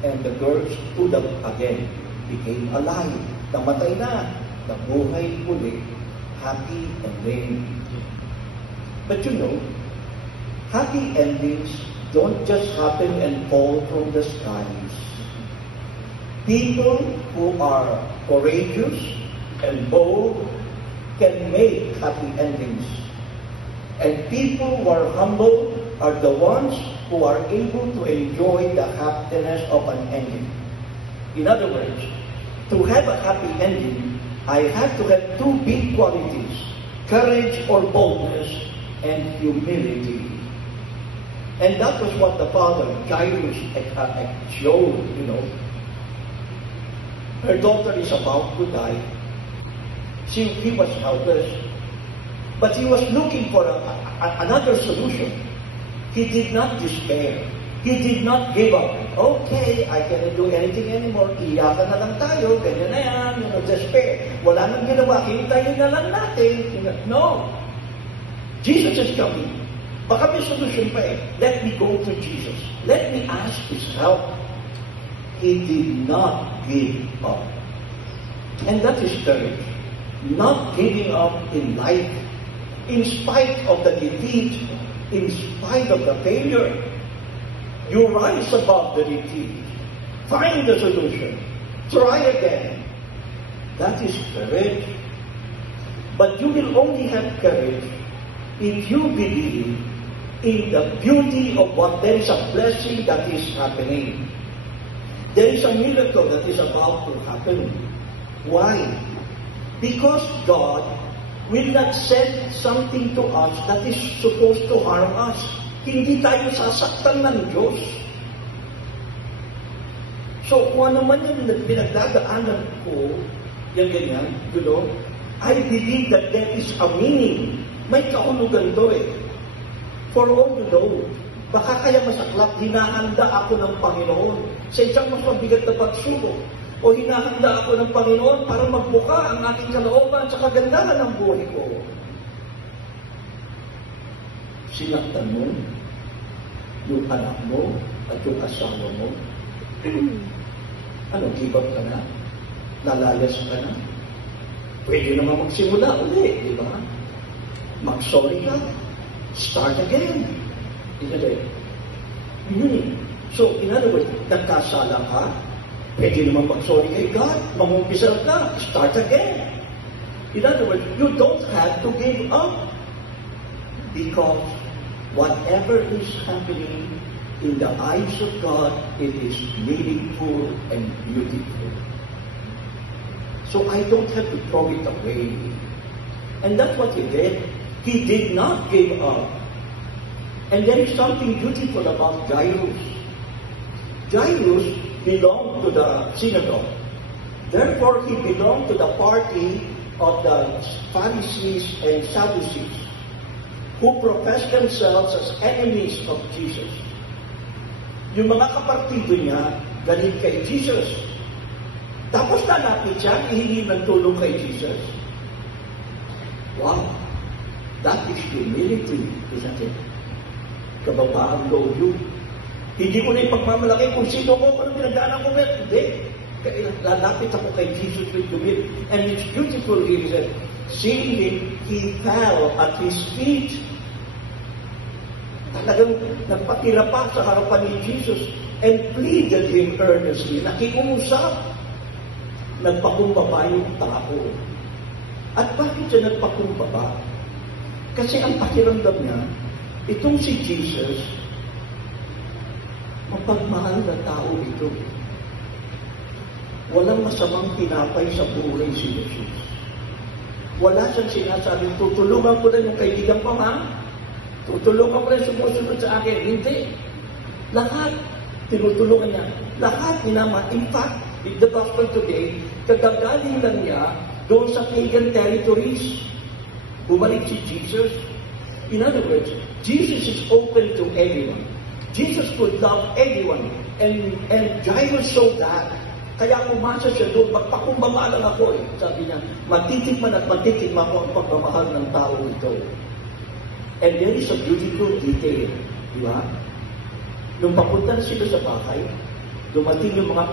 And the girl stood up again, became alive. Namatay na, nabuhay uli, happy ending. But you know, happy endings don't just happen and fall from the skies. People who are courageous and bold can make happy endings. And people who are humble are the ones who are able to enjoy the happiness of an ending. In other words, to have a happy ending, I have to have two big qualities: courage or boldness and humility. And that was what the father, Jairus, showed, you know. Her daughter is about to die. He was helpless. But he was looking for another solution. He did not despair. He did not give up. Okay, I cannot do anything anymore. Iyakan na lang tayo. Ganyan na yan. You know, despair. Wala nang ginawa. Hintayin na lang natin. No. Jesus is coming. Baka may solution pa eh. Let me go to Jesus. Let me ask His help. He did not give up. And that is courage. Not giving up in life. In spite of the defeat, in spite of the failure, you rise above the defeat. Find the solution. Try again. That is courage. But you will only have courage if you believe in the beauty of what there is a blessing that is happening. There is a miracle that is about to happen. Why? Because God will not send something to us that is supposed to harm us. Hindi tayo sasaktan ng Diyos. So, kung ano man yung pinagdadaanan ko, yan ganyan, you know, I believe that there is a meaning. May kahulugan to eh. For all you know, baka kaya masaklap, hinahanda ako ng Panginoon sa isang mas mabigat na pagsubok. O hinahanda ako ng Panginoon para magbuka ang aking kalooban sa kagandahan ng buhay ko. Sinaktan mo yung anak mo at yung asawa mo. Ano, give up ka na? Nalayas ka na? Pwede naman magsimula ulit, di ba? Mag-sorry ka. Start again. Isn't it? So, in other words, nagkasala ka, pwede naman mag-sorry kay God, mag-umpisal ka, start again. In other words, you don't have to give up. Because whatever is happening in the eyes of God, it is meaningful and beautiful. So I don't have to throw it away. And that's what he did. He did not give up. And there is something beautiful about Jairus. Jairus belonged to the synagogue. Therefore, he belonged to the party of the Pharisees and Sadducees, who professed themselves as enemies of Jesus. Yung mga kapartido niya, galing kay Jesus. Tapos lalapit siya, ihingi ng tulong kay Jesus. Wow! That is humility, isn't it? Kababaan loob yun. Hindi ko na ipagmamalaki kung sino ko, kung pinagdaanan ko na. Hindi. Lalapit ako kay Jesus with humility. And it's beautiful here, he said, seeing him, he fell at his feet. Talagang nagpatira pa sa harapan ni Jesus and pleaded him earnestly. Nakiusap. Nagpakumbaba yung tao. At bakit siya nagpakumbaba? Kasi ang pakiramdam niya, itong si Jesus, mapagmahal na tao ito. Walang masamang tinapay sa buhay si Jesus. Wala siyang sinasabing, tutulungan ko na yung kaibigan ko, ha? Tutulungan ko na sumusunod sa akin. Hindi. Lahat, tinutulungan niya. Lahat minama. In fact, in the gospel today, kagagaling lang niya doon sa pagan territories. Bumalik si Jesus. In other words, Jesus is open to everyone. Jesus could love everyone. And Jairus saw that. Kaya umasa siya doon, magpakumbaba lang ako eh. Sabi niya, matitikman at matitikman ko ang pagmamahal ng tao ito. And there is a beautiful detail. Di ba? Nung papunta na sila sa bahay, dumating yung mga